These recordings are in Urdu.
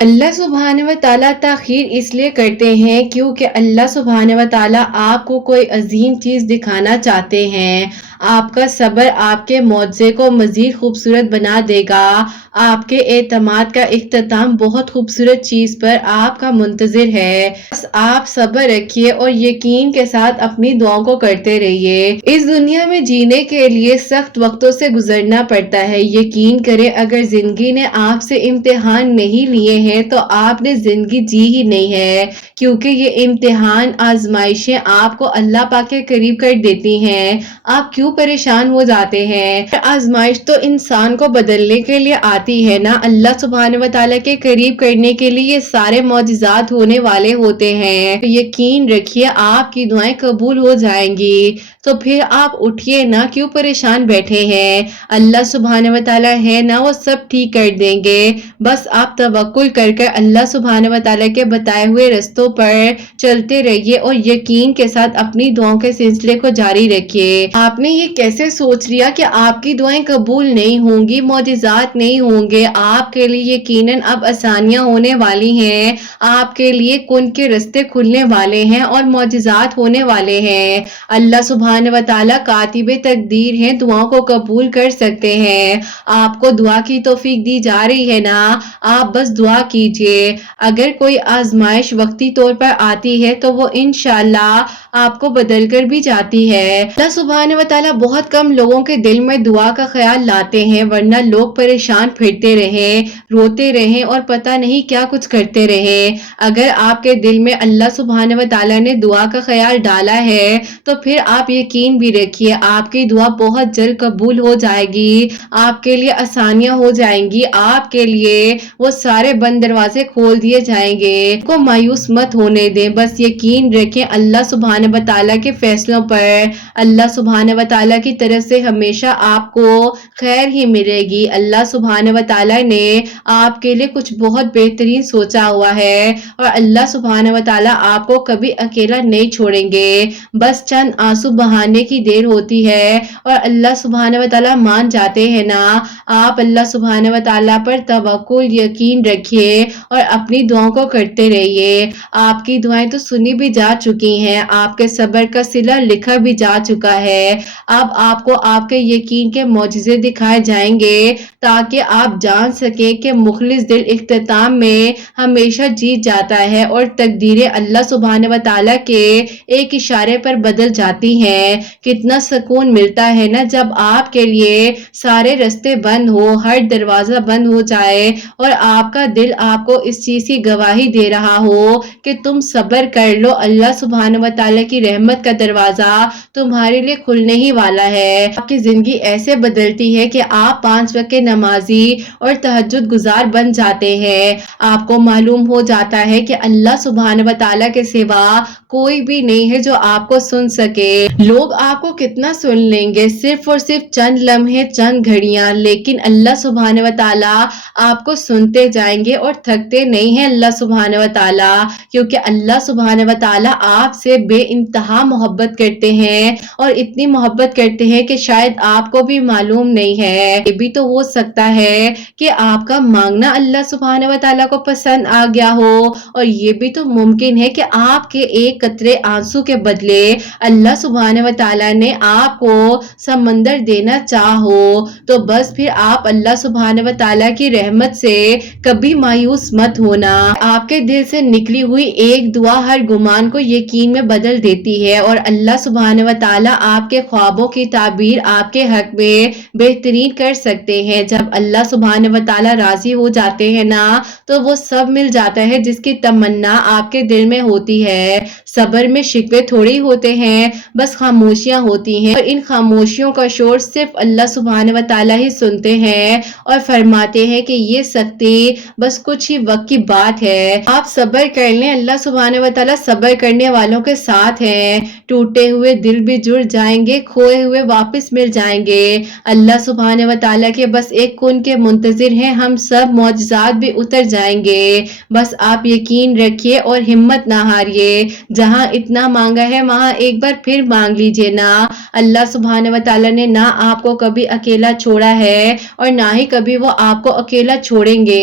اللہ سبحانہ و تعالیٰ تاخیر اس لیے کرتے ہیں کیونکہ اللہ سبحانہ و تعالیٰ آپ کو کوئی عظیم چیز دکھانا چاہتے ہیں۔ آپ کا صبر آپ کے معجزے کو مزید خوبصورت بنا دے گا۔ آپ کے اعتماد کا اختتام بہت خوبصورت چیز پر آپ کا منتظر ہے۔ بس آپ صبر رکھیے اور یقین کے ساتھ اپنی دعاؤں کو کرتے رہیے۔ اس دنیا میں جینے کے لیے سخت وقتوں سے گزرنا پڑتا ہے۔ یقین کریں اگر زندگی نے آپ سے امتحان نہیں لیے ہیں تو آپ نے زندگی جی ہی نہیں ہے، کیونکہ یہ امتحان آزمائشیں آپ کو اللہ پاک کے قریب کر دیتی ہیں۔ آپ کیوں پریشان ہو جاتے ہیں؟ آزمائش تو انسان کو بدلنے کے لیے آتی ہے نا، اللہ سبحانہ و تعالیٰ کے قریب کرنے کے لیے یہ سارے معجزات ہونے والے ہوتے ہیں۔ یقین رکھیے آپ کی دعائیں قبول ہو جائیں گی۔ تو پھر آپ اٹھیے نا، کیوں پریشان بیٹھے ہیں؟ اللہ سبحانہ و تعالیٰ ہے نا، وہ سب ٹھیک کر دیں گے۔ بس آپ توکل کر کر اللہ سبحانہ و تعالیٰ کے بتائے ہوئے رستوں پر چلتے رہیے اور یقین کے ساتھ اپنی دعاؤں کے سلسلے کو جاری رکھیے۔ آپ نے یہ کیسے سوچ لیا کہ آپ کی دعائیں قبول نہیں ہوں گی، معجزات نہیں ہوں گے؟ آپ کے لیے یقیناً اب آسانیاں ہونے والی ہیں، آپ کے لیے کن کے رستے کھلنے والے ہیں اور معجزات ہونے والے ہیں۔ اللہ سبحانہ و تعالیٰ کاتب تقدیر ہیں، دعاؤں کو قبول کر سکتے ہیں۔ آپ کو دعا کی توفیق دی جا رہی ہے نا، آپ بس دعا کیجئے۔ اگر کوئی آزمائش وقتی طور پر آتی ہے تو وہ انشاءاللہ آپ کو بدل کر بھی جاتی ہے۔ اللہ سبحانہ و تعالیٰ بہت کم لوگوں کے دل میں دعا کا خیال لاتے ہیں، ورنہ لوگ پریشان پھرتے رہیں، روتے رہیں اور پتہ نہیں کیا کچھ کرتے رہیں۔ اگر آپ کے دل میں اللہ سبحانہ و تعالیٰ نے دعا کا خیال ڈالا ہے تو پھر آپ یقین بھی رکھیے آپ کی دعا بہت جلد قبول ہو جائے گی، آپ کے لیے آسانیاں ہو جائیں گی، آپ کے لیے وہ سارے بند دروازے کھول دیے جائیں گے۔ کو مایوس مت ہونے دیں، بس یقین رکھیں اللہ سبحانہ و تعالیٰ کے فیصلوں پر۔ اللہ سبحانہ و تعالیٰ کی طرف سے ہمیشہ آپ کو خیر ہی ملے گی۔ اللہ سبحانہ و تعالیٰ نے آپ کے لیے کچھ بہت بہترین سوچا ہوا ہے اور اللہ سبحانہ و تعالیٰ آپ کو کبھی اکیلا نہیں چھوڑیں گے۔ بس چند آنسو بہانے کی دیر ہوتی ہے اور اللہ سبحانہ و تعالیٰ مان جاتے ہیں نا۔ آپ اللہ سبحانہ و تعالیٰ پر توکل یقین رکھیے اور اپنی دعاؤں کو کرتے رہیے۔ آپ کی دعائیں تو سنی بھی جا چکی ہیں، آپ کے صبر کا صلہ لکھا بھی جا چکا ہے۔ اب آپ کو آپ کے یقین کے معجزے دکھائے جائیں گے تاکہ آپ جان سکیں کہ مخلص دل اختتام میں ہمیشہ جیت جاتا ہے اور تقدیریں اللہ سبحانہ و تعالیٰ کے ایک اشارے پر بدل جاتی ہیں۔ کتنا سکون ملتا ہے نا جب آپ کے لیے سارے رستے بند ہو، ہر دروازہ بند ہو جائے اور آپ کا دل آپ کو اس چیز کی گواہی دے رہا ہو کہ تم صبر کر لو، اللہ سبحانہ و تعالیٰ کی رحمت کا دروازہ تمہارے لیے کھلنے ہی والا ہے۔ آپ کی زندگی ایسے بدلتی ہے کہ آپ 5 وقت کے نمازی اور تہجد گزار بن جاتے ہیں۔ آپ کو معلوم ہو جاتا ہے کہ اللہ سبحانہ و تعالیٰ کے سوا کوئی بھی نہیں ہے جو آپ کو سن سکے۔ لوگ آپ کو کتنا سن لیں گے، صرف اور صرف چند لمحے، چند گھڑیاں، لیکن اللہ سبحانہ و تعالیٰ آپ کو سنتے جائیں گے اور تھکتے نہیں ہیں اللہ سبحانہ و تعالیٰ، کیونکہ اللہ سبحانہ و تعالیٰ آپ سے بے انتہا محبت کرتے ہیں اور اتنی محبت کرتے ہیں کہ شاید آپ کو بھی معلوم نہیں ہے۔ یہ بھی تو ہو سکتا ہے کہ آپ کا مانگنا اللہ سبحانہ و تعالیٰ کو پسند آ گیا ہو، اور یہ بھی تو ممکن ہے کہ آپ کے ایک قطرے آنسو کے بدلے اللہ سبحانہ و تعالیٰ نے آپ کو سمندر دینا چاہو۔ تو بس پھر آپ اللہ سبحانہ و تعالیٰ کی رحمت سے کبھی مایوس مت ہونا۔ آپ کے دل سے نکلی ہوئی ایک دعا ہر گمان کو یقین میں بدل دیتی ہے اور اللہ سبحانہ و تعالیٰ آپ کے خوابوں کی تعبیر آپ کے حق میں بہترین کر سکتے ہیں۔ جب اللہ سبحانہ و تعالیٰ راضی ہو جاتے ہیں نا تو وہ سب مل جاتا ہے جس کی تمنا آپ کے دل میں ہوتی ہے۔ صبر میں شکوے تھوڑی ہوتے ہیں، بس خاموشیاں ہوتی ہیں، اور ان خاموشیوں کا شور صرف اللہ سبحانہ و تعالیٰ ہی سنتے ہیں اور فرماتے ہیں کہ یہ سختی بس کچھ ہی وقت کی بات ہے۔ آپ صبر کر لیں، اللہ سبحانہ و تعالیٰ صبر کرنے والوں کے ساتھ ہیں۔ ٹوٹے ہوئے دل بھی جڑ جائیں گے، کھوئے ہوئے واپس مل جائیں گے۔ اللہ سبحانہ و تعالیٰ کے بس ایک کن کے منتظر ہیں، ہم سب معجزات بھی اتر جائیں گے۔ بس آپ یقین رکھیے اور ہمت نہ ہاریے۔ جہاں اتنا مانگا ہے وہاں ایک بار پھر مانگ لیجئے نا۔ اللہ سبحانہ و تعالیٰ نے نہ آپ کو کبھی اکیلا چھوڑا ہے اور نہ ہی کبھی وہ آپ کو اکیلا چھوڑیں گے۔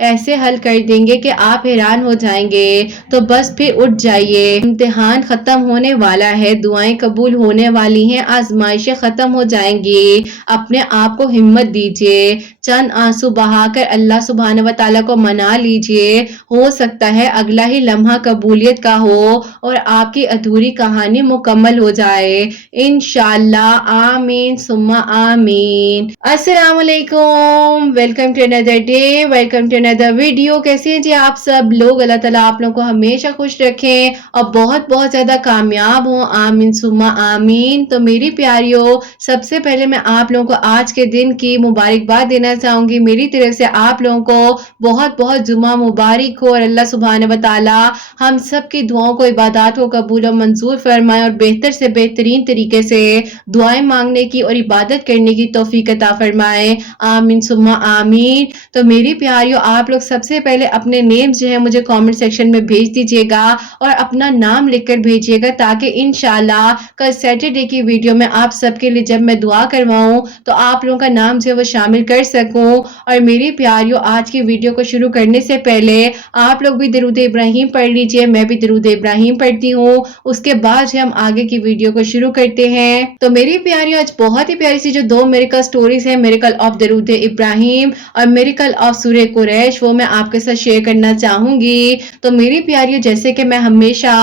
ایسے حل کر دیں گے کہ آپ حیران ہو جائیں گے۔ تو بس پھر اٹھ جائیے، امتحان ختم ہونے والا ہے، دعائیں قبول ہونے والی ہیں، آزمائشیں ختم ہو جائیں گی۔ اپنے آپ کو ہمت دیجیے، چند آنسو بہا کر اللہ سبحانہ و تعالیٰ کو منا لیجیے۔ ہو سکتا ہے اگلا ہی لمحہ قبولیت کا ہو اور آپ کی ادھوری کہانی مکمل ہو جائے، انشاءاللہ۔ آمین ثم آمین۔ السلام علیکم، welcome to another day, welcome to another video. کیسے ہیں جی آپ سب لوگ؟ اللہ تعالیٰ آپ لوگوں کو ہمیشہ خوش رکھیں اور بہت بہت زیادہ کامیاب ہوں، آمین ثم آمین۔ تو میری پیاریو، سب سے پہلے میں آپ لوگوں کو آج کے دن کی مبارکباد دینا چاہوں گی۔ میری طرف سے آپ لوگوں کو بہت بہت جمعہ مبارک ہو اور اللہ سبحانہ و تعالیٰ ہم سب کی دعاؤں کو، عبادات کو قبول و منظور فرمائے اور بہتر سے بہترین طریقے سے دعائیں مانگنے کی اور عبادت کرنے کی توفیق عطا فرمائے، آمین ثم آمین۔ تو میری پیاریو، آپ لوگ سب سے پہلے اپنے نیمز جو ہیں مجھے کامنٹ سیکشن میں بھیج دیجیے گا اور اپنا نام لکھ کر بھیجیے گا، تاکہ انشاءاللہ کل سیٹرڈے کی ویڈیو میں آپ سب کے لیے جب میں دعا کرواؤں تو آپ لوگوں کا نام جو ہے وہ شامل کر سکوں۔ اور میری پیاریو، آج کی ویڈیو کو شروع کرنے سے پہلے آپ لوگ بھی درود ابراہیم پڑھ لیجئے، میں بھی درود ابراہیم پڑھتی ہوں، اس کے بعد جو ہم آگے کی ویڈیو کو شروع کرتے ہیں۔ تو میری پیاریو، آج بہت ہی پیاری سی جو دو میریکل سٹوریز ہیں، میریکل آف درود ابراہیم اور میریکل آف سورہ قریش، وہ میں آپ کے ساتھ شیئر کرنا چاہوں گی۔ تو میری پیاریو، جیسے کہ میں ہمیشہ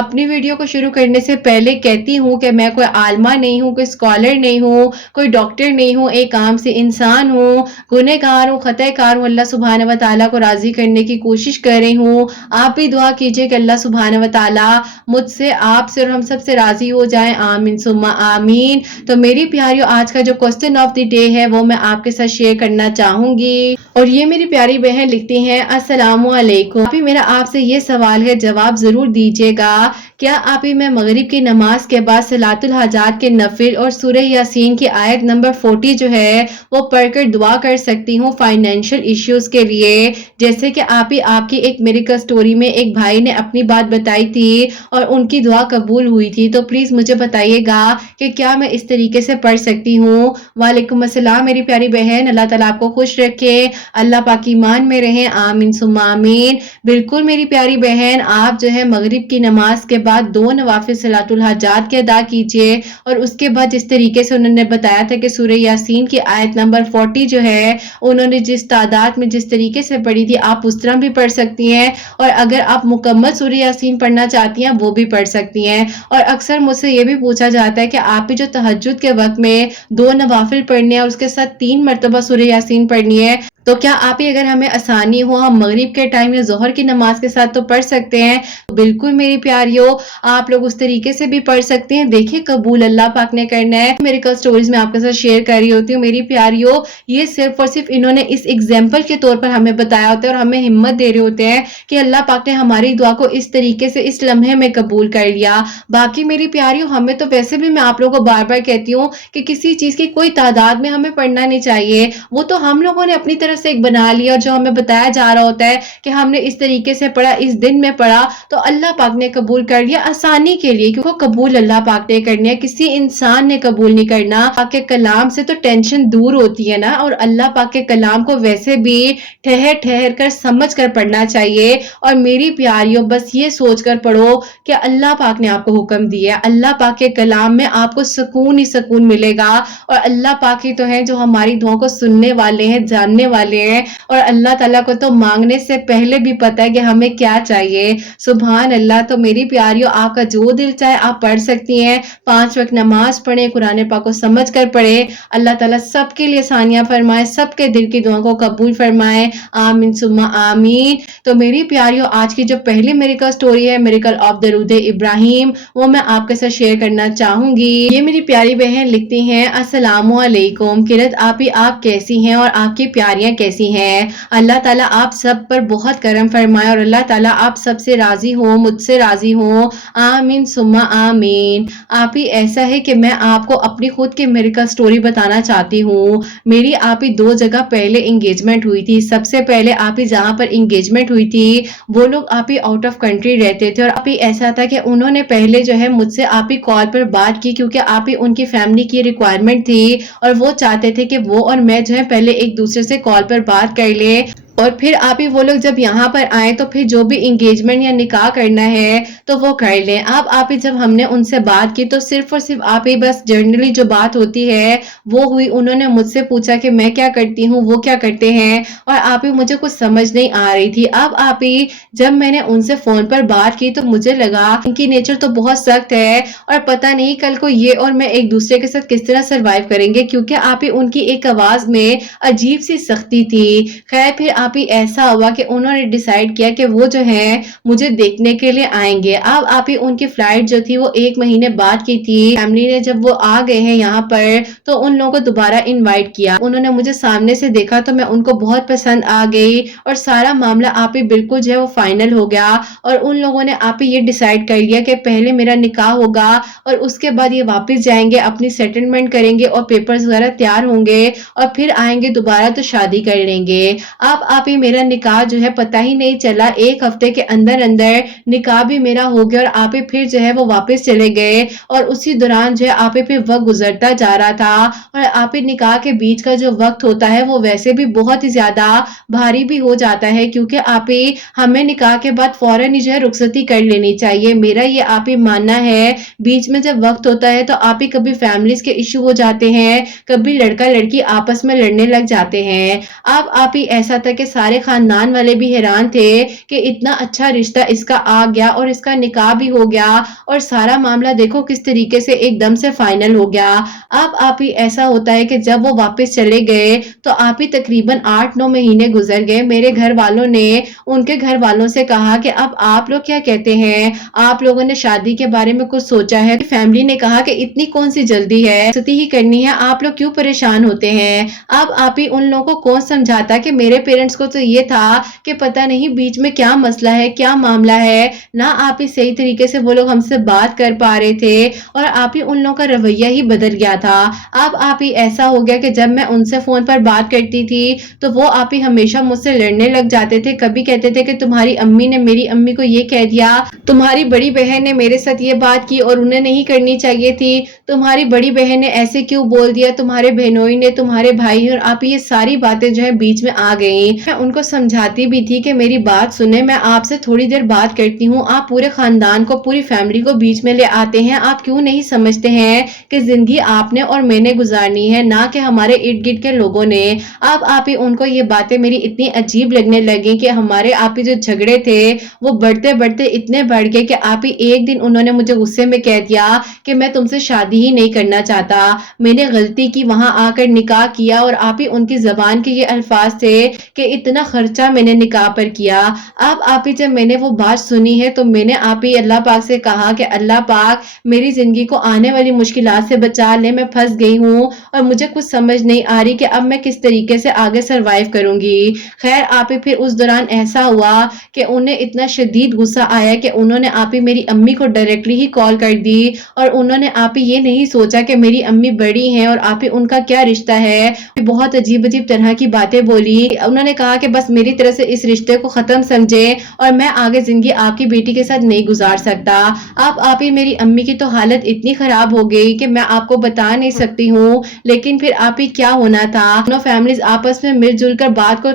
اپنی ویڈیو کو شروع کرنے سے پہلے کہتی ہوں کہ میں کوئی عالمہ نہیں ہوں، کوئی اسکالر نہیں ہوں، کوئی ڈاکٹر نہیں ہوں، ایک عام سی انسان ہوں، گنہگار ہوں، خطا کار ہوں، اللہ سبحانہ و تعالیٰ کو راضی کرنے کی کوشش کر رہی ہوں۔ آپ بھی دعا کیجئے کہ اللہ سبحانہ و تعالیٰ مجھ سے، آپ سے اور ہم سب سے راضی ہو جائیں، آمین ثم آمین۔ تو میری پیاریو، آج کا جو کوسچن آف دی ڈے ہے وہ میں آپ کے ساتھ شیئر کرنا چاہوں گی، اور یہ میری پیاری بہن لکھتی ہیں، السلام علیکم آپ ہی، میرا آپ سے یہ سوال ہے، جواب ضرور دیجیے گا۔ کیا آپ ہی میں مغرب کی نماز کے بعد صلاۃ الحاجات کے نفل اور سورہ یاسین کی آیت نمبر 40 جو ہے وہ پڑھ کر دعا کر سکتی ہوں فائنینشل ایشوز کے لیے؟ جیسے کہ آپ ہی، آپ کی ایک میریکل سٹوری میں ایک بھائی نے اپنی بات بتائی تھی اور ان کی دعا قبول ہوئی تھی، تو پلیز مجھے بتائیے گا کہ کیا میں اس طریقے سے پڑھ سکتی ہوں؟ وعلیکم السلام میری پیاری بہن، اللہ تعالیٰ آپ کو خوش رکھے، اللہ پاک ایمان میں رہیں، آمین ثم آمین۔ بالکل میری پیاری بہن، آپ جو ہے مغرب کی نماز کے بعد 2 نوافل صلاۃ الحاجات کے ادا کیجئے، اور اس کے بعد جس طریقے سے انہوں نے بتایا تھا کہ سورہ یاسین کی آیت نمبر 40 جو ہے انہوں نے جس تعداد میں جس طریقے سے پڑھی تھی، آپ اس طرح بھی پڑھ سکتی ہیں، اور اگر آپ مکمل سورہ یاسین پڑھنا چاہتی ہیں وہ بھی پڑھ سکتی ہیں۔ اور اکثر مجھ سے یہ بھی پوچھا جاتا ہے کہ آپ بھی جو تہجد کے وقت میں 2 نوافل پڑھنے ہیں اور اس کے ساتھ 3 مرتبہ سورہ یاسین پڑھنی ہے، تو کیا آپ ہی اگر ہمیں آسانی ہو ہم مغرب کے ٹائم یا ظہر کی نماز کے ساتھ تو پڑھ سکتے ہیں؟ بالکل میری پیاریو، آپ لوگ اس طریقے سے بھی پڑھ سکتے ہیں، دیکھیں قبول اللہ پاک نے کرنا ہے۔ میریکل سٹوریز میں آپ کے ساتھ شیئر کر رہی ہوتی ہوں میری پیاریو، یہ صرف اور صرف انہوں نے اس ایگزامپل کے طور پر ہمیں بتایا ہوتا ہے اور ہمیں ہمت دے رہے ہوتے ہیں کہ اللہ پاک نے ہماری دعا کو اس طریقے سے اس لمحے میں قبول کر لیا۔ باقی میری پیاریو، ہمیں تو ویسے بھی، میں آپ لوگوں کو بار بار کہتی ہوں کہ کسی چیز کی کوئی تعداد میں ہمیں پڑھنا نہیں چاہیے، وہ تو ہم لوگوں نے اپنی طرف سے ایک بنا لیا، اور جو ہمیں بتایا جا رہا ہوتا ہے کہ ہم نے اس طریقے سے پڑھا، اس دن میں پڑھا، تو اللہ پاک نے قبول کر لیا آسانی کے لیے، کیونکہ قبول اللہ پاک نے کرنی ہے، کسی انسان نے قبول نہیں کرنا۔ پاک کے کلام سے تو ٹینشن دور ہوتی ہے نا، اور اللہ پاک کے کلام کو ویسے بھی ٹھہر ٹھہر کر سمجھ کر پڑھنا چاہیے۔ اور میری پیاریوں، بس یہ سوچ کر پڑھو کہ اللہ پاک نے آپ کو حکم دیا ہے، اللہ پاک کے کلام میں آپ کو سکون ہی سکون ملے گا، اور اللہ پاک ہی تو ہیں جو ہماری دعاؤں کو سننے والے ہیں، جاننے والے ہیں، اور اللہ تعالیٰ کو تو مانگنے سے پہلے بھی پتہ ہے کہ ہمیں کیا چاہیے، سبحان اللہ۔ تو میری پیاریوں، آپ کا جو دل چاہے آپ پڑھ سکتی ہیں، 5 وقت نماز پڑھیں، قرآن پاک کو سمجھ کر پڑھیں، اللہ تعالیٰ سب کے لیے آسانیاں فرمائے، سب کے دل کی دعاؤں کو قبول فرمائے، آمین ثم آمین۔ تو میری پیاریوں، آج کی جو پہلی میریکل سٹوری ہے، میریکل آف درود ابراہیم، وہ میں آپ کے ساتھ شیئر کرنا چاہوں گی۔ یہ میری پیاری بہن لکھتی ہیں، السلام علیکم قرت آپ ہی، آپ کیسی ہیں اور آپ کی پیاریاں کیسی ہیں؟ اللہ تعالیٰ آپ سب پر بہت کرم فرمائے اور اللہ تعالیٰ آپ سب سے راضی ہوں، مجھ سے راضی ہوں، آمین ثم آمین۔ آپ ہی ایسا ہے کہ میں آپ کو اپنی خود کی میریکل سٹوری بتانا چاہتی ہوں۔ میری آپ ہی 2 جگہ پہلے انگیجمنٹ ہوئی تھی۔ سب سے پہلے آپ ہی جہاں پر انگیجمنٹ ہوئی تھی وہ لوگ آپ ہی آؤٹ آف کنٹری رہتے تھے، اور آپ ہی ایسا تھا کہ انہوں نے پہلے جو ہے مجھ سے آپ ہی کال پر بات کی، کیونکہ آپ ہی ان کی فیملی کی ریکوائرمنٹ تھی اور وہ چاہتے تھے کہ وہ اور میں جو ہے پہلے ایک دوسرے سے کال پر بات کر لیں، اور پھر آپ ہی وہ لوگ جب یہاں پر آئے تو پھر جو بھی انگیجمنٹ یا نکاح کرنا ہے تو وہ کر لیں۔ اب آپ ہی جب ہم نے ان سے بات کی تو صرف اور صرف آپ ہی بس جنرلی جو بات ہوتی ہے وہ ہوئی۔ انہوں نے مجھ سے پوچھا کہ میں کیا کرتی ہوں، وہ کیا کرتے ہیں، اور آپ ہی مجھے کچھ سمجھ نہیں آ رہی تھی۔ اب آپ ہی جب میں نے ان سے فون پر بات کی تو مجھے لگا ان کی نیچر تو بہت سخت ہے اور پتہ نہیں کل کو یہ اور میں ایک دوسرے کے ساتھ کس طرح سروائیو کریں گے، کیونکہ آپ ہی ان کی ایک آواز میں عجیب سی سختی تھی۔ خیر پھر آپ ہی ایسا ہوا کہ انہوں نے ڈیسائیڈ کیا کہ وہ جو ہے مجھے دیکھنے کے لیے آئیں گے۔ اب آپ ہی ان کی فلائٹ جو تھی وہ 1 مہینے بعد کی تھی۔ فیملی نے جب وہ آ گئے ہیں یہاں پر تو ان لوگوں کو دوبارہ انوائٹ کیا۔ انہوں نے مجھے سامنے سے دیکھا تو میں ان کو بہت پسند آ گئی اور سارا معاملہ آپ ہی بالکل جو ہے وہ فائنل ہو گیا، اور ان لوگوں نے آپ ہی یہ ڈیسائیڈ کر لیا کہ پہلے میرا نکاح ہوگا اور اس کے بعد یہ واپس جائیں گے، اپنی سیٹلمنٹ کریں گے اور پیپرز وغیرہ تیار ہوں گے اور پھر آئیں گے دوبارہ تو شادی کر لیں گے۔ اب آپ ہی میرا نکاح جو ہے پتہ ہی نہیں چلا، 1 ہفتے کے اندر اندر نکاح بھی میرا ہو گیا اور آپ ہی پھر جو ہے وہ واپس چلے گئے، اور اسی دوران جو ہے آپ ہی پھر وقت گزرتا جا رہا تھا، اور آپ ہی نکاح کے بیچ کا جو وقت ہوتا ہے وہ ویسے بھی بہت ہی زیادہ بھاری بھی ہو جاتا ہے، کیونکہ آپ ہی ہمیں نکاح کے بعد فوراً ہی جو ہے رخصتی کر لینی چاہیے۔ میرا یہ آپ ہی ماننا ہے، بیچ میں جب وقت ہوتا ہے تو آپ ہی کبھی فیملیز کے ایشو ہو جاتے ہیں، کبھی لڑکا لڑکی آپس میں لڑنے لگ جاتے ہیں۔ اب آپ ہی ایسا تھا کہ سارے خاندان والے بھی حیران تھے کہ اتنا اچھا رشتہ اس کا آ گیا اور اس کا نکاح بھی ہو گیا، اور سارا معاملہ دیکھو کس طریقے سے ایک دم سے فائنل ہو گیا۔ اب آپ ہی ایسا ہوتا ہے کہ جب وہ واپس چلے گئے تو آپ ہی تقریباً 8-9 مہینے گزر گئے۔ میرے گھر والوں نے ان کے گھر والوں سے کہا کہ اب آپ لوگ کیا کہتے ہیں، آپ لوگوں نے شادی کے بارے میں کچھ سوچا ہے؟ فیملی نے کہا کہ اتنی کون سی جلدی ہے، رخصتی ہی کرنی ہے، آپ لوگ کیوں پریشان ہوتے ہیں؟ اب آپ ہی ان لوگوں کو کون سمجھاتا کہ میرے پیرنٹس کو تو یہ تھا کہ پتہ نہیں بیچ میں کیا مسئلہ ہے، کیا معاملہ ہے، نہ آپ ہی صحیح طریقے سے وہ لوگ ہم سے بات کر پا رہے تھے اور آپ ہی ان لوگوں کا رویہ ہی بدل گیا تھا۔ اب آپ ہی ایسا ہو گیا کہ جب میں ان سے فون پر بات کرتی تھی تو وہ آپ ہی ہمیشہ مجھ سے لڑنے لگ جاتے تھے۔ کبھی کہتے تھے کہ تمہاری امی نے میری امی کو یہ کہہ دیا، تمہاری بڑی بہن نے میرے ساتھ یہ بات کی اور انہیں نہیں کرنی چاہیے تھی، تمہاری بڑی بہن نے ایسے کیوں بول دیا، تمہارے بہنوئی نے، تمہارے بھائی، اور آپ یہ ساری باتیں جو ہے بیچ میں آ گئیں۔ میں ان کو سمجھاتی بھی تھی کہ میری بات سنیں، میں آپ سے تھوڑی دیر بات کرتی ہوں، آپ پورے خاندان کو، پوری فیملی کو بیچ میں لے آتے ہیں، آپ کیوں نہیں سمجھتے ہیں کہ زندگی آپ نے اور میں نے گزارنی ہے، نہ کہ ہمارے ارد گرد کے لوگوں نے۔ اب آپ ہی ان کو یہ باتیں میری اتنی عجیب لگنے لگیں کہ ہمارے آپ ہی جو جھگڑے تھے وہ بڑھتے بڑھتے اتنے بڑھ گئے کہ آپ ہی ایک دن انہوں نے مجھے غصے میں کہہ دیا کہ میں تم سے شادی ہی نہیں کرنا چاہتا، میں نے غلطی کی وہاں آ کر نکاح کیا، اور آپ ہی ان کی زبان کے یہ الفاظ تھے کہ اتنا خرچہ میں نے نکاح پر کیا۔ اب آپ ہی جب میں نے وہ بات سنی ہے تو میں نے آپ ہی اللہ پاک سے کہا کہ اللہ پاک میری زندگی کو آنے والی مشکلات سے بچا لے، میں پھنس گئی ہوں اور مجھے کچھ سمجھ نہیں آ رہی کہ اب میں کس طریقے سے آگے سروائیو کروں گی۔ خیر آپ ہی پھر اس دوران ایسا ہوا کہ انہیں اتنا شدید غصہ آیا کہ انہوں نے آپ ہی میری امی کو ڈائریکٹلی ہی کال کر دی، اور انہوں نے آپ ہی یہ نہیں سوچا کہ میری امی بڑی ہیں اور آپ ہی ان کا کیا رشتہ ہے، بہت عجیب عجیب طرح کی باتیں بولی۔ انہوں نے کہا کہ بس میری طرف سے اس رشتے کو ختم سمجھے اور میں آگے زندگی آپ کی بیٹی کے ساتھ نہیں گزار سکتا۔ اب آپ ہی میری امی کی تو حالت اتنی خراب ہو گئی کہ میں آپ کو بتا نہیں سکتی ہوں، لیکن پھر آپ ہی کیا ہونا تھا، دونوں فیملیز آپس میں مل جل کر بات کو،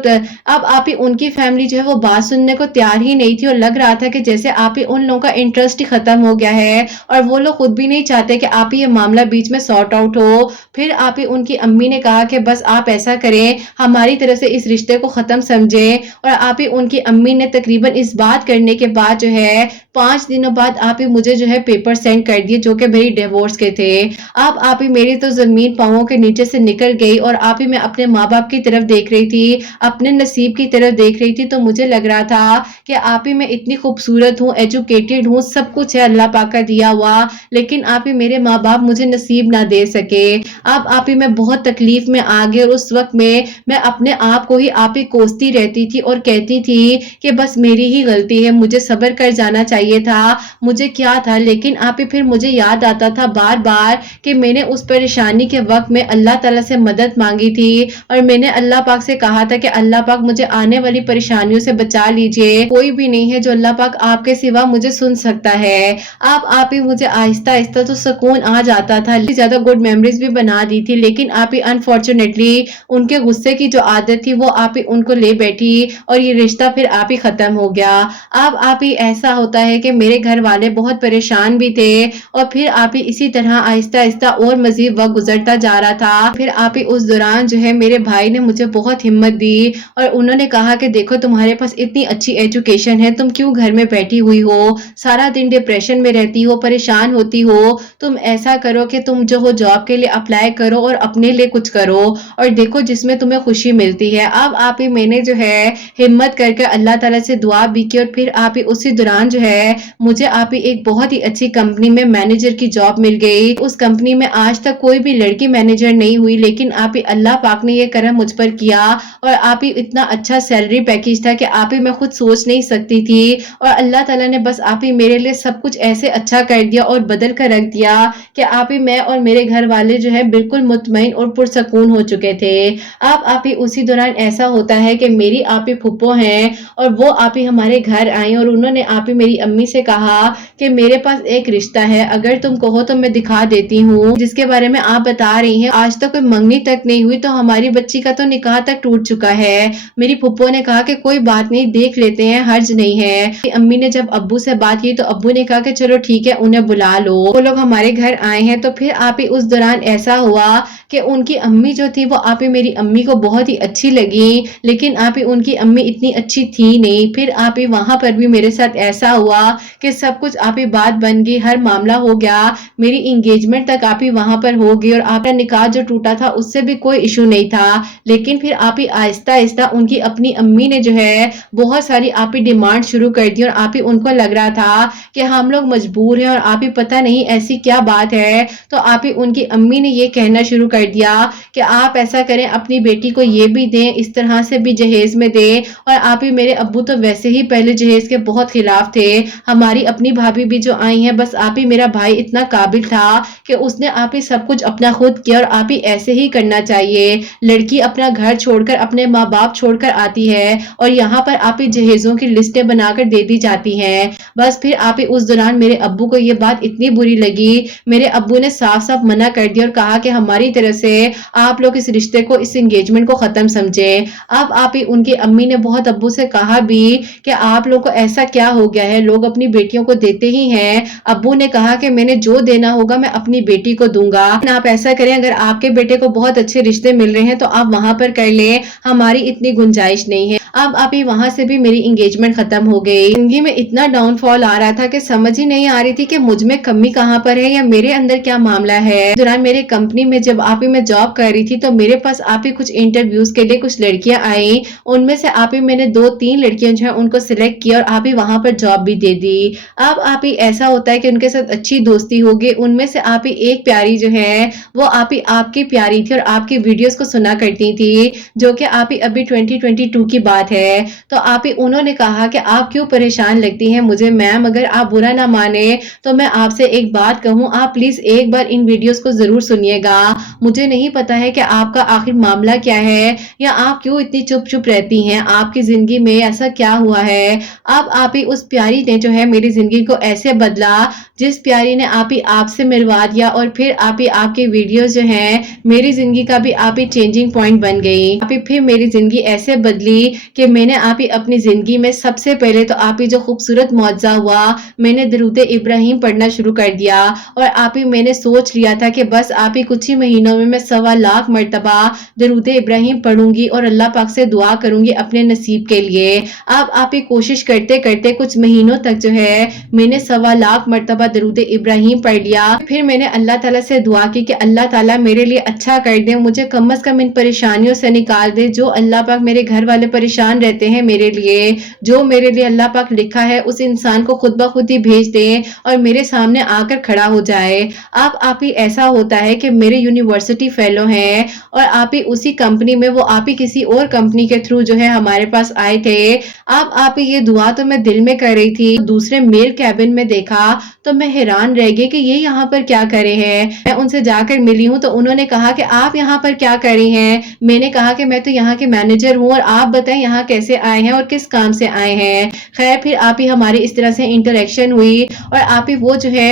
اب آپ ہی ان کی فیملی جو ہے وہ بات سننے کو تیار ہی نہیں تھی، اور لگ رہا تھا کہ جیسے آپ ہی ان لوگوں کا انٹرسٹ ہی ختم ہو گیا ہے، اور وہ لوگ خود بھی نہیں چاہتے کہ آپ ہی یہ معاملہ بیچ میں سارٹ آؤٹ ہو۔ پھر آپ ہی ان کی امی نے کہا کہ بس آپ ایسا کریں، ہماری طرف سے اس رشتے کو ختم سمجھیں. اور آپ ہی ان کی امی نے تقریباً اس بات کرنے کے بعد جو ہے 5 دنوں بعد آپ ہی مجھے جو ہے پیپر سینڈ کر دیے جو کہ میری ڈیورس کے تھے. آپ ہی میری تو زمین پاؤں کے نیچے سے نکل گئی اور آپ ہی میں اپنے ماں باپ کی طرف دیکھ رہی تھی, اپنے نصیب کی طرف دیکھ رہی تھی, تو مجھے لگ رہا تھا کہ آپ ہی میں اتنی خوبصورت ہوں, ایجوکیٹڈ ہوں, سب کچھ ہے اللہ پاک کا دیا ہوا, لیکن آپ ہی میرے ماں باپ مجھے نصیب نہ دے سکے. آپ ہی میں بہت تکلیف میں آ گئی, اور اس وقت میں اپنے آپ کو ہی آپ ہی کوستی رہتی تھی اور کہتی تھی کہ بس میری ہی غلطی ہے, مجھے صبر کر جانا چاہیے تھا, مجھے کیا تھا. لیکن آپ ہی پھر مجھے یاد آتا تھا بار بار کہ میں نے اس پریشانی کے وقت میں اللہ تعالیٰ سے مدد مانگی تھی, اور میں نے اللہ پاک سے کہا تھا کہ اللہ پاک مجھے آنے والی پریشانیوں سے بچا لیجئے, کوئی بھی نہیں ہے جو اللہ پاک آپ کے سوا مجھے سن سکتا ہے. آپ ہی مجھے آہستہ آہستہ تو سکون آ جاتا تھا, زیادہ گڈ میموریز بھی بنا دی تھی, لیکن آپ ہی انفارچونیٹلی ان کے غصے کی جو عادت تھی وہ آپ ہی ان کو لے بیٹھی, اور یہ رشتہ پھر آپ ہی ختم ہو گیا. آپ ہی ایسا ہوتا ہے کہ میرے گھر والے بہت پریشان بھی تھے, اور پھر آپ ہی اسی طرح آہستہ آہستہ اور مزید وقت گزرتا جا رہا تھا. پھر آپ ہی اس دوران جو ہے میرے بھائی نے مجھے بہت ہمت دی, اور انہوں نے کہا کہ دیکھو تمہارے پاس اتنی اچھی ایجوکیشن ہے, تم کیوں گھر میں بیٹھی ہوئی ہو, سارا دن ڈپریشن میں رہتی ہو, پریشان ہوتی ہو, تم ایسا کرو کہ تم جو ہو جاب کے لیے اپلائی کرو اور اپنے لیے کچھ کرو, اور دیکھو جس میں تمہیں خوشی ملتی ہے. آپ ہی میں نے جو ہے ہمت کر کے اللہ تعالیٰ سے دعا بھی کی, اور پھر آپ ہی اسی دوران جو ہے مجھے آپ ہی ایک بہت ہی اچھی کمپنی میں مینیجر کی جاب مل گئی. اس کمپنی میں آج تک کوئی بھی لڑکی مینیجر نہیں ہوئی, لیکن آپ ہی اللہ پاک نے یہ کرم مجھ پر کیا, اور آپ ہی اتنا اچھا سیلری پیکیج تھا کہ آپ ہی میں خود سوچ نہیں سکتی تھی, اور اللہ تعالیٰ نے بس آپ ہی میرے لیے سب کچھ ایسے اچھا کر دیا اور بدل کر رکھ دیا کہ آپ ہی میں اور میرے گھر والے جو ہے بالکل مطمئن اور پرسکون ہو چکے تھے. آپ ہی اسی دوران ایسا ہوتا ہے کہ میری آپ ہی پھپھو ہیں, اور وہ آپ ہی ہمارے گھر آئیں, اور انہوں نے آپ ہی میری امی سے کہا کہ میرے پاس ایک رشتہ ہے, اگر تم کہو تو میں دکھا دیتی ہوں, جس کے بارے میں آپ بتا رہی ہیں آج تک کوئی منگنی تک نہیں ہوئی, تو ہماری بچی کا تو نکاح تک ٹوٹ چکا ہے. میری پھپھو نے کہا کہ کوئی بات نہیں, دیکھ لیتے ہیں, حرج نہیں ہے. امی نے جب ابو سے بات کی تو ابو نے کہا کہ چلو ٹھیک ہے, انہیں بلا لو. وہ لوگ ہمارے گھر آئے ہیں, تو پھر آپ ہی اس دوران ایسا ہوا کہ ان کی امی جو تھی وہ آپ ہی میری امی کو بہت ہی اچھی لگی, لیکن آپ ہی ان کی امی اتنی اچھی تھی نہیں. پھر آپ ہی وہاں پر بھی میرے ساتھ ایسا ہوا کہ سب کچھ آپ ہی بات بن گئی, ہر معاملہ ہو گیا, میری انگیجمنٹ تک آپ ہی وہاں پر ہو گئی, اور آپ کا نکاح جو ٹوٹا تھا اس سے بھی کوئی ایشو نہیں تھا. لیکن پھر آپ ہی آہستہ آہستہ ان کی اپنی امی نے جو ہے بہت ساری آپ ہی ڈیمانڈ شروع کر دی, اور آپ ہی ان کو لگ رہا تھا کہ ہم لوگ مجبور ہیں, اور آپ ہی پتہ نہیں ایسی کیا بات ہے. تو آپ ہی ان کی امی نے یہ کہنا شروع کر دیا کہ آپ ایسا کریں, اپنی بیٹی کو یہ بھی دیں, اس طرح سے بھی جہیز میں دیں. اور آپ ہی میرے ابو تو ویسے ہی پہلے جہیز کے بہت خلاف تھے. ہماری اپنی بھابھی بھی جو آئی ہیں, بس آپ ہی میرا بھائی اتنا قابل تھا کہ اس نے آپ ہی سب کچھ اپنا خود کیا, اور آپ ہی ایسے ہی کرنا چاہیے. لڑکی اپنا گھر چھوڑ کر, اپنے ماں باپ چھوڑ کر آتی ہے, اور یہاں پر آپ ہی جہیزوں کی لسٹیں بنا کر دے دی جاتی ہیں. بس پھر آپ ہی اس دوران میرے ابو کو یہ بات اتنی بری لگی, میرے ابو نے صاف صاف منع کر دیا اور کہا کہ ہماری طرف سے آپ لوگ اس رشتے کو, اس انگیجمنٹ کو ختم سمجھیں. اب آپ ہی ان کی امی نے بہت ابو سے کہا بھی کہ آپ لوگ کو ایسا کیا ہو گیا ہے, لوگ اپنی بیٹیوں کو دیتے ہی ہیں. ابو نے کہا کہ میں نے جو دینا ہوگا میں اپنی بیٹی کو دوں گا, آپ ایسا کریں, اگر آپ کے بیٹے کو بہت اچھے رشتے مل رہے ہیں تو آپ وہاں پر کر لیں, ہماری اتنی گنجائش نہیں ہے. اب آپ ہی وہاں سے بھی میری انگیجمنٹ ختم ہو گئی. زندگی میں اتنا ڈاؤن فال آ رہا تھا کہ سمجھ ہی نہیں آ رہی تھی کہ مجھ میں کمی کہاں پر ہے, یا میرے اندر کیا معاملہ ہے. دوران میرے کمپنی میں جب آپ ہی میں جاب کر رہی تھی, تو میرے پاس آپ ہی کچھ انٹرویوز کے لیے کچھ لڑکیاں آئیں, ان میں سے آپ ہی میں نے 2-3 لڑکیاں جو ہیں ان کو سلیکٹ کیا, اور آپ ہی وہاں پر جاب بھی دے دی. اب آپ ہی ایسا ہوتا ہے کہ ان کے ساتھ اچھی دوستی ہوگی. ان میں سے آپ ہی ایک پیاری جو ہے وہ آپ ہی آپ کی پیاری تھی, اور آپ کی ویڈیوز کو سنا کرتی تھی, جو کہ آپ ہی ابھی 2022 کی بات ہے. تو آپ ہی انہوں نے کہا کہ آپ کیوں پریشان لگتی ہیں مجھے میم, اگر آپ برا نہ مانے تو میں آپ سے ایک بات کہوں, آپ پلیز ایک بار ان ویڈیوز کو ضرور سنیے گا. مجھے نہیں پتا ہے کہ آپ کا آخر معاملہ کیا ہے, یا آپ کیوں اتنی چپ چپ رہتی ہیں, آپ کی زندگی میں ایسا کیا ہوا ہے. اب آپ ہی اس پیاری نے جو ہے میری زندگی کو ایسے بدلا, جس پیاری نے آپ ہی آپ سے ملوا دیا, اور پھر آپ ہی آپ کی ویڈیوز جو ہیں میری زندگی کا بھی آپ ہی چینجنگ پوائنٹ بن گئی. آپ ہی پھر میری زندگی ایسے بدلی کہ میں نے آپ ہی اپنی زندگی میں سب سے پہلے تو آپ ہی جو خوبصورت معجزہ ہوا, میں نے درود ابراہیم پڑھنا شروع کر دیا, اور آپ ہی میں نے سوچ لیا تھا کہ بس آپ ہی کچھ ہی مہینوں میں 1.25 لاکھ مرتبہ درود ابراہیم پڑھوں گی, اور اللہ پاک سے دعا کروں گی اپنے نصیب کے لیے۔ اب آپ یہ کوشش کرتے کرتے کچھ مہینوں تک جو ہے میں نے 1.25 لاکھ مرتبہ درود ابراہیم پڑھ لیا۔ پھر میں نے اللہ تعالیٰ سے دعا کی کہ اللہ تعالیٰ میرے لیے اچھا کر دے، مجھے کم از کم ان پریشانیوں سے نکال دے جو اللہ پاک میرے گھر والے پریشان رہتے ہیں میرے لیے، جو میرے لیے اللہ پاک لکھا ہے اس انسان کو خود بخود ہی بھیج دے اور میرے سامنے آ کر کھڑا ہو جائے۔ اب آپ ہی ایسا ہوتا ہے کہ میرے یونیورسٹی فیلو ہیں اور آپ ہی اسی کمپنی میں، وہ آپ ہی کسی اور کمپنی کے تھرو جو ہے ہمارے پاس آئے تھے۔ اب آپ ہی یہ دعا تو میں دل میں کر رہی تھی، دوسرے میل کیبن میں دیکھا تو میں حیران رہ گئی کہ یہ یہاں پر کیا کر رہے ہیں۔ میں ان سے جا کر ملی ہوں تو انہوں نے کہا کہ آپ یہاں پر کیا کر رہی ہیں؟ میں نے کہا کہ میں تو یہاں کے مینیجر ہوں، اور آپ بتائیں یہاں کیسے آئے ہیں اور کس کام سے آئے ہیں۔ خیر پھر آپ ہی ہماری اس طرح سے انٹریکشن ہوئی اور آپ ہی وہ جو ہے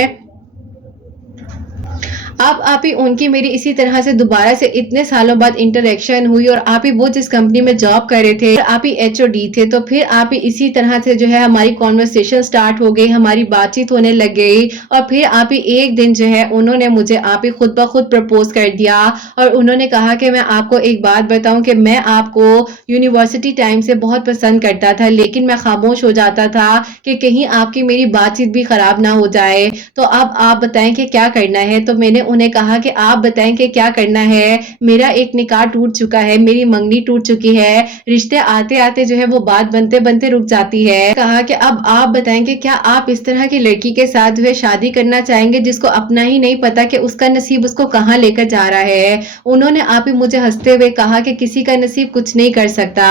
اب آپ ہی ان کی میری اسی طرح سے دوبارہ سے اتنے سالوں بعد انٹریکشن ہوئی، اور آپ ہی وہ جس کمپنی میں جاب کر رہے تھے آپ ہی HOD تھے، تو پھر آپ ہی اسی طرح سے جو ہے ہماری کانورسیشن سٹارٹ ہو گئی، ہماری بات چیت ہونے لگ گئی، اور پھر آپ ہی ایک دن جو ہے انہوں نے مجھے آپ ہی خود بخود پرپوز کر دیا، اور انہوں نے کہا کہ میں آپ کو ایک بات بتاؤں کہ میں آپ کو یونیورسٹی ٹائم سے بہت پسند کرتا تھا، لیکن میں خاموش ہو جاتا تھا کہ کہیں آپ کی میری بات چیت بھی خراب نہ ہو جائے، تو اب آپ بتائیں کہ کیا کرنا ہے۔ تو میں نے انہیں کہا کہ آپ بتائیں کہ کیا کرنا ہے، میرا ایک نکاح ٹوٹ چکا ہے، میری منگنی ٹوٹ چکی ہے، رشتے آتے آتے جو ہے وہ بات بنتے بنتے رک جاتی ہے۔ کہا کہ اب آپ بتائیں کہ کیا آپ اس طرح کی لڑکی کے ساتھ جو ہے شادی کرنا چاہیں گے جس کو اپنا ہی نہیں پتا کہ اس کا نصیب اس کو کہاں لے کر جا رہا ہے۔ انہوں نے آپ ہی مجھے ہنستے ہوئے کہا کہ کسی کا نصیب کچھ نہیں کر سکتا،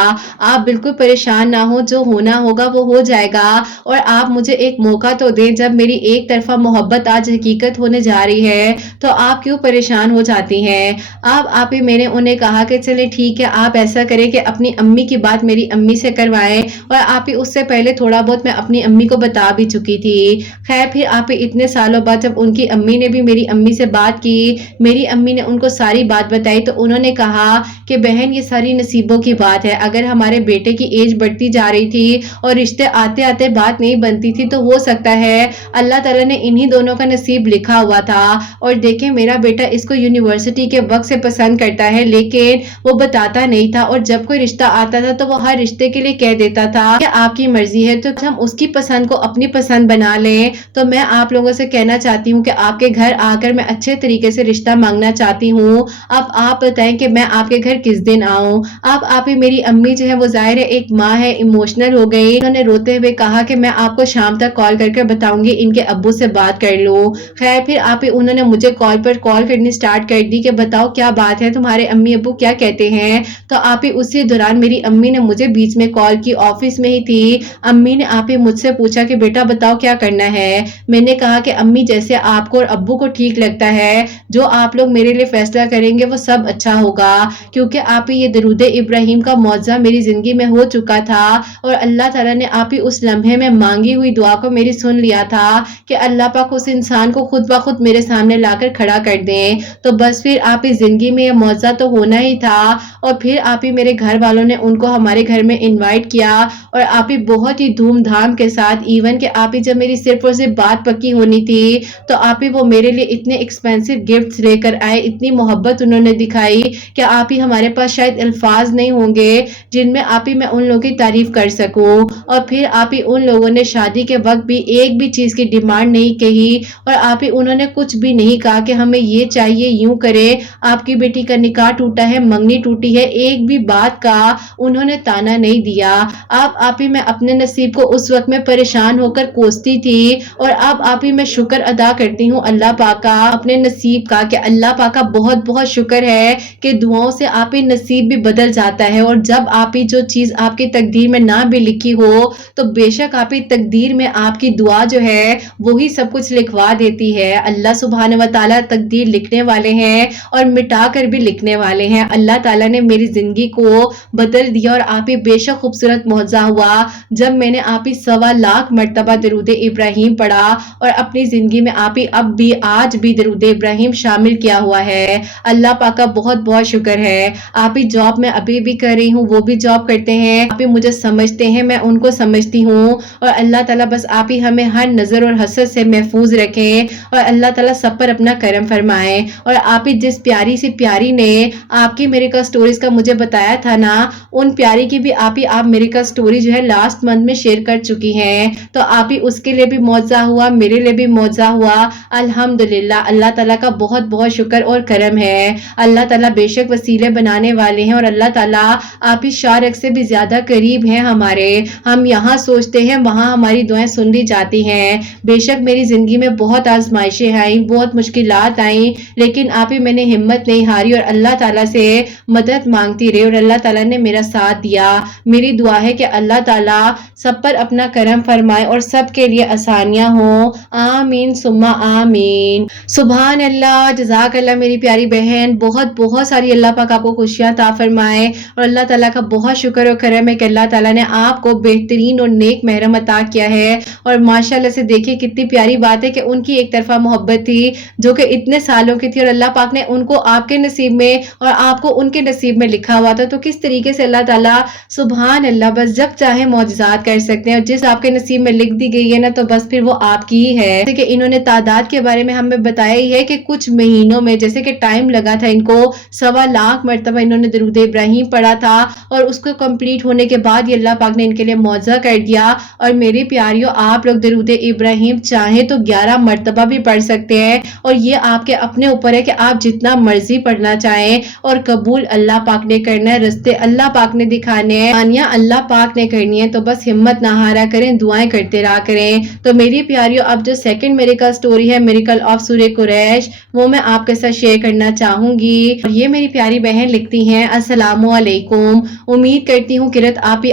آپ بالکل پریشان نہ ہو، جو ہونا ہوگا وہ ہو جائے گا، اور آپ مجھے ایک موقع تو دیں، جب میری ایک طرفہ محبت آج حقیقت ہونے جا رہی ہے تو آپ کیوں پریشان ہو جاتی ہیں۔ اب آپ ہی میں نے انہیں کہا کہ چلے ٹھیک ہے، آپ ایسا کریں کہ اپنی امی کی بات میری امی سے کروائیں، اور آپ ہی اس سے پہلے تھوڑا بہت میں اپنی امی کو بتا بھی چکی تھی۔ خیر پھر آپ ہی اتنے سالوں بعد جب ان کی امی نے بھی میری امی سے بات کی، میری امی نے ان کو ساری بات بتائی، تو انہوں نے کہا کہ بہن یہ ساری نصیبوں کی بات ہے، اگر ہمارے بیٹے کی ایج بڑھتی جا رہی تھی اور رشتے آتے آتے بات نہیں بنتی تھی تو ہو سکتا ہے اللہ تعالیٰ نے انہی دونوں کا نصیب لکھا ہوا تھا، اور دیکھیں میرا بیٹا اس کو یونیورسٹی کے وقت سے پسند کرتا ہے لیکن وہ بتاتا نہیں تھا، اور جب کوئی رشتہ آتا تھا تو وہ ہر رشتے کے لیے کہہ دیتا تھا کہ آپ کی مرضی ہے، تو ہم اس کی پسند کو اپنی پسند بنا لیں۔ تو میں آپ لوگوں سے کہنا چاہتی ہوں کہ آپ کے گھر آ کر میں اچھے طریقے سے رشتہ مانگنا چاہتی ہوں، اب آپ بتائیں کہ میں آپ کے گھر کس دن آؤں۔ اب آپ ہی میری امی جو ہے وہ ظاہر ہے ایک ماں ہے، ایموشنل ہو گئی، انہوں نے روتے ہوئے کہا کہ میں آپ کو شام تک کال کر کے بتاؤں گی، ان کے ابو سے بات کر لو۔ خیر پھر آپ ہی انہوں نے مجھے کال پر کال کرنی سٹارٹ کر دی کہ بتاؤ کیا بات ہے، تمہارے امی ابو کیا کہتے ہیں۔ تو آپ ہی اسی دوران میری امی نے مجھے بیچ میں کال کی، آفس میں ہی تھی، امی نے آپ ہی مجھ سے پوچھا کہ بیٹا بتاؤ کیا کرنا ہے۔ میں نے کہا کہ امی جیسے آپ کو اور ابو کو ٹھیک لگتا ہے، جو آپ لوگ میرے لیے فیصلہ کریں گے وہ سب اچھا ہوگا، کیونکہ آپ ہی یہ درود ابراہیم کا معجزہ میری زندگی میں ہو چکا تھا، اور اللہ تعالیٰ نے آپ ہی اس لمحے میں مانگی ہوئی دعا کو میری سن لیا تھا کہ اللہ پاک اس انسان کو خود بخود میرے سامنے لا کر کھڑا کر دیں۔ تو بس پھر آپ ہی زندگی میں یہ معجزہ تو ہونا ہی تھا، اور پھر آپ ہی میرے گھر والوں نے ان کو ہمارے گھر میں انوائٹ کیا، اور آپ ہی بہت ہی دھوم دھام کے ساتھ، ایون کہ آپ ہی جب میری صرف اور صرف بات پکی ہونی تھی تو آپ ہی وہ میرے لیے اتنے ایکسپینسو گفٹس لے کر آئے، اتنی محبت انہوں نے دکھائی کہ آپ ہی ہمارے پاس شاید الفاظ نہیں ہوں گے جن میں آپ ہی میں ان لوگوں کی تعریف کر سکوں۔ اور پھر آپ ہی ان لوگوں نے شادی کے وقت بھی ایک بھی چیز کی ڈیمانڈ نہیں کہی، اور آپ ہی انہوں نے کچھ بھی نہیں کہا کہ ہمیں یہ چاہیے یوں کرے، آپ کی بیٹی کا نکاح ٹوٹا ہے، منگنی ٹوٹی ہے، ایک بھی بات کا انہوں نے تانا نہیں دیا۔ اب آپ ہی میں اپنے نصیب کو اس وقت میں پریشان ہو کر کوستی تھی، اور اب آپ ہی میں شکر ادا کرتی ہوں اللہ پاک کا اپنے نصیب کا، کہ اللہ پاک کا بہت بہت شکر ہے کہ دعاؤں سے آپ ہی نصیب بھی بدل جاتا ہے، اور جب آپ ہی جو چیز آپ کی تقدیر میں نہ بھی لکھی ہو تو بے شک آپ ہی تقدیر میں آپ کی دعا جو ہے وہی سب کچھ لکھوا دیتی ہے۔ اللہ سبحانہ و تعالیٰ تقدیر لکھنے والے ہیں اور مٹا کر بھی لکھنے والے ہیں۔ اللہ تعالیٰ نے میری زندگی کو بدل دیا، اور آپ ہی بے شک خوبصورت معجزہ ہوا جب میں نے آپ ہی 1.25 لاکھ مرتبہ درود ابراہیم پڑھا، اور اپنی زندگی میں آپ ہی اب بھی آج بھی درود ابراہیم شامل کیا ہوا ہے۔ اللہ پاک کا بہت بہت شکر ہے۔ آپ ہی جاب میں ابھی بھی کر رہی ہوں، وہ بھی جاب کرتے ہیں، آپ ہی مجھے سمجھتے ہیں، میں ان کو سمجھتی ہوں، اور اللہ تعالیٰ بس آپ ہی ہمیں ہر نظر اور حسد سے محفوظ رکھیں، اور اللہ تعالیٰ سب پر اپنا کرم فرمائے. اور آپ ہی جس پیاری سی پیاری نے آپ کی میریکل سٹوریز کا مجھے بتایا تھا نا، ان پیاری کی بھی آپ میریکل سٹوری جو ہے لاسٹ منتھ میں شیئر کر چکی ہیں. تو آپ ہی اس کے لیے بھی معجزہ ہوا، میرے لیے بھی معجزہ ہوا. الحمدللہ اللہ تعالیٰ کا بہت بہت شکر اور کرم ہے. اللہ تعالیٰ بے شک وسیلے بنانے والے ہیں، اور اللہ تعالیٰ آپ ہی شارک سے بھی زیادہ قریب ہیں ہمارے. ہم یہاں سوچتے ہیں وہاں ہماری دعائیں سن لی جاتی ہیں. بے شک میری زندگی میں بہت آزمائشیں آئیں، بہت مشکلات آئیں، لیکن آپ ہی میں نے ہمت نہیں ہاری اور اللہ تعالیٰ سے مدد مانگتی رہی، اور اللہ تعالیٰ نے میرا ساتھ دیا. میری دعا ہے کہ اللہ تعالیٰ سب پر اپنا کرم فرمائے اور سب کے لیے آسانیاں ہوں. آمین ثم آمین. سبحان اللہ، جزاک اللہ میری پیاری بہن. بہت بہت ساری اللہ پاک آپ کو خوشیاں عطا فرمائے، اور اللہ تعالیٰ کا بہت شکر و کرم ہے کہ اللہ تعالیٰ نے آپ کو بہترین اور نیک محرم عطا کیا ہے. اور ماشاءاللہ سے دیکھیے کتنی پیاری بات ہے کہ ان کی ایک طرفہ محبت تھی جو کہ اتنے سالوں کی تھی، اور اللہ پاک نے ان کو آپ کے نصیب میں اور آپ کو ان کے نصیب میں لکھا ہوا تھا. تو کس طریقے سے اللہ تعالیٰ سبحان اللہ بس جب چاہے معجزات کر سکتے ہیں، اور جس آپ کے نصیب میں لکھ دی گئی ہے نا تو بس پھر وہ آپ کی ہی ہے. جیسے کہ انہوں نے تعداد کے بارے میں ہمیں بتایا ہی ہے کہ کچھ مہینوں میں جیسے کہ ٹائم لگا تھا ان کو 1.25 لاکھ مرتبہ انہوں نے درود ابراہیم پڑھا تھا، اور اس کو کمپلیٹ ہونے کے بعد یہ اللہ پاک نے ان کے لیے معجزہ کر دیا. اور میری پیاریوں، آپ لوگ درود ابراہیم چاہیں تو 11 مرتبہ بھی پڑھ سکتے ہیں، اور یہ آپ کے اپنے اوپر ہے کہ آپ جتنا مرضی پڑھنا چاہیں، اور قبول اللہ پاک نے کرنا ہے، رستے اللہ پاک نے دکھانے ہیں، آنیاں اللہ پاک نے کرنی ہے. تو بس ہمت نہ ہارا کریں، دعائیں کرتے رہا کریں. تو میری پیاریوں، اب جو سیکنڈ میریکل سٹوری ہے میریکل آف سورہ قریش، وہ میں آپ کے ساتھ شیئر کرنا چاہوں گی. اور یہ میری پیاری بہن لکھتی ہیں، السلام علیکم، امید کرتی ہوں کہ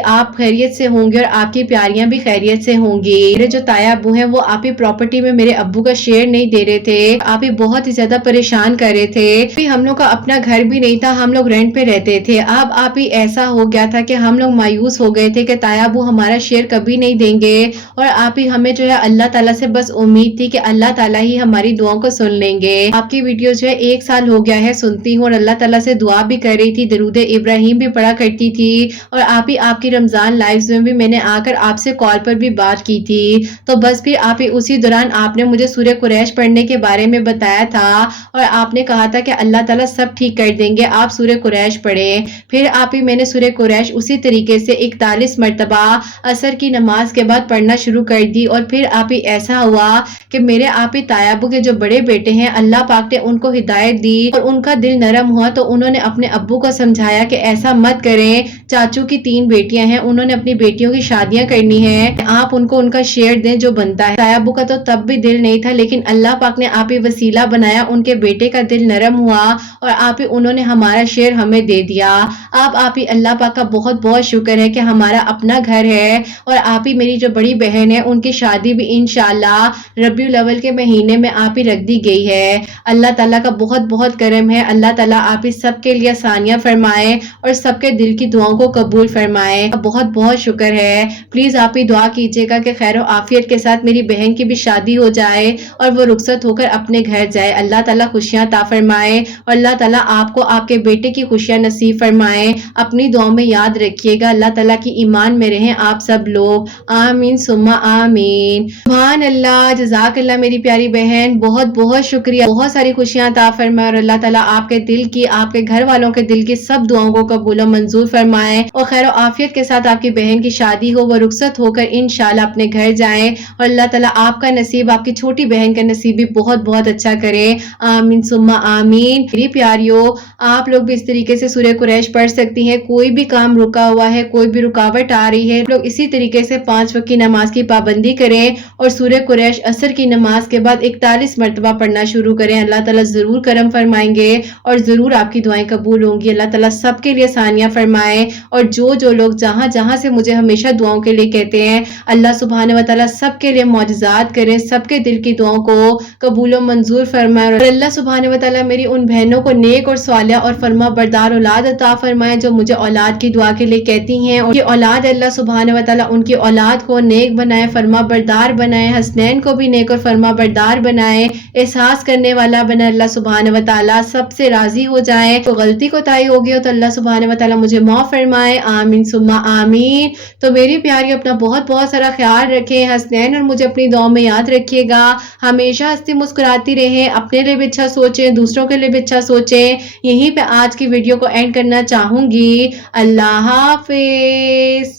آپ خیریت سے ہوں گے اور آپ کی پیاریاں بھی خیریت سے ہوں گی. میرے جو تایا ابو ہیں وہ آپ ہی پراپرٹی میں میرے ابو کا شیئر نہیں دے رہے تھے، آپ ہی بہت ہی زیادہ پریشان کر رہے تھے. ہم لوگ کا اپنا گھر بھی نہیں تھا، ہم لوگ رینٹ پہ رہتے تھے. اب آپ ہی ایسا ہو گیا تھا کہ ہم لوگ مایوس ہو گئے تھے کہ تایا ابو ہمارا شیئر کبھی نہیں دیں گے، اور آپ ہی ہمیں جو ہے اللہ تعالیٰ سے بس امید تھی کہ اللہ تعالیٰ ہی ہماری دعاؤں کو سن لیں گے. آپ کی ویڈیو جو ہے 1 سال ہو گیا ہے سنتی ہوں، اور اللہ تعالیٰ سے دعا بھی کر رہی تھی، درود ابراہیم بھی پڑھا کرتی تھی، اور آپ کی رمضان لائیوز میں بھی میں نے آ کر آپ سے کال پر بھی بات کی تھی. تو بس پھر آپ ہی اسی دوران آپ نے مجھے سورہ قریش پڑھنے کے بارے میں بتایا تھا، اور آپ نے کہا تھا کہ اللہ تعالیٰ سب ٹھیک کر دیں گے، آپ سورہ قریش پڑھیں. پھر آپ ہی میں نے سورہ قریش اسی طریقے سے 41 مرتبہ عصر کی نماز کے بعد پڑھنا شروع کر دی. اور پھر آپ ہی ایسا ہوا کہ میرے آپ ہی تایا ابو کے جو بڑے بیٹے ہیں اللہ پاک نے ان کو ہدایت دی، اور ان کا دل نرم ہوا. تو انہوں نے اپنے ابو کو سمجھایا کہ ایسا مت کریں، چاچو کی 3 بیٹیاں ہیں، انہوں نے اپنی بیٹیوں کی شادیاں کرنی ہیں، آپ ان کو ان کا شیئر دیں جو بنتا ہے. تایا ابو کا تو تب بھی دل نہیں تھا، لیکن اللہ پاک نے آپ ہی وسیلہ بنایا، ان کے بیٹے کا دل نرم ہوا، اور آپ ہی انہوں نے ہمارا شیئر ہمیں دے دیا. آپ ہی اللہ پاک کا بہت بہت شکر ہے کہ ہمارا اپنا گھر ہے. اور آپ ہی میری جو بڑی بہن ہے ان کی شادی بھی انشاءاللہ ربیع الاول کے مہینے میں آپ ہی رکھ دی گئی ہے. اللہ تعالیٰ کا بہت بہت کرم ہے. اللہ تعالیٰ آپ ہی سب کے لیے آسانیاں فرمائے اور سب کے دل کی دعاؤں کو قبول فرمائے. بہت بہت شکر ہے. پلیز آپ ہی دعا کیجیے گا کہ خیر و عافیت کے ساتھ میری بہن کی بھی شادی ہو جائے اور وہ رخصت ہو کر اپنے گھر جائے. اللہ تعالیٰ خوشیاں عطا فرمائے اور اللہ تعالیٰ آپ کو آپ کے بیٹے کی خوشیاں نصیب فرمائے. اپنی دعاؤں میں یاد رکھیے گا. اللہ تعالیٰ کی ایمان میں رہیں آپ سب لوگ. آمین ثم آمین. سبحان اللہ. جزاک اللہ میری پیاری بہن. بہت بہت شکریہ. بہت ساری خوشیاں عطا فرمائے اور اللہ تعالیٰ آپ کے دل کی، آپ کے گھر والوں کے دل کی سب دعاؤں کو قبول و منظور فرمائے اور خیر و عافیت کے ساتھ آپ کی بہن کی شادی ہو، وہ رخصت ہو کر انشاءاللہ اپنے گھر جائیں اور اللہ تعالیٰ آپ کا نصیب، آپ کی چھوٹی بہن کا نصیب بھی بہت بہت اچھا کرے. آمین ثم آمین. میری پیاریوں، آپ لوگ بھی اس طریقے سے سورہ قریش پڑھ سکتی ہیں. کوئی بھی کام رکا ہوا ہے، کوئی بھی رکاوٹ آ رہی ہے، لوگ اسی طریقے سے 5 وقت کی نماز کی پابندی کریں اور سورہ قریش عصر کی نماز کے بعد 41 مرتبہ پڑھنا شروع کریں. اللہ تعالیٰ ضرور کرم فرمائیں گے اور ضرور آپ کی دعائیں قبول ہوں گی. اللہ تعالیٰ سب کے لیے آسانیاں فرمائے اور جو لوگ جہاں جہاں سے مجھے ہمیشہ دعاؤں کے لیے کہتے ہیں، اللہ سبحانہ و تعالیٰ سب کے لیے معجزات کریں، سب کے دل کی دعاؤں کو قبول و منظور فرمائے اور اللہ سبحانہ و تعالیٰ میری ان بہنوں کو نیک اور صالحہ اور فرما بردار اولاد عطا فرمائے جو مجھے اولاد کی دعا کے لیے کہتی ہیں. ان کی اولاد اللہ سبحانہ و تعالیٰ ان کی اولاد کو نیک بنائے، فرما بردار بنائے، حسنین کو بھی نیک اور فرما بردار بنائے، احساس کرنے والا بنائے. اللہ سبحانہ و تعالیٰ سب سے راضی ہو جائے. تو غلطی کو تائی ہوگی ہو تو اللہ سبحانہ و تعالیٰ مجھے معاف فرمائے. آمین ثم آمین. تو میری پیاری اپنا بہت بہت سارا خیال رکھیں. حسنین اور مجھے اپنی دعاؤں میں یاد رکھیے گا. ہمیشہ ہنستی مسکراتی رہیں، اپنے لیے بھی اچھا سوچیں، دوسروں کے لیے بھی اچھا سوچیں۔ یہیں پہ آج کی ویڈیو کو اینڈ کرنا چاہوں گی۔ اللہ حافظ۔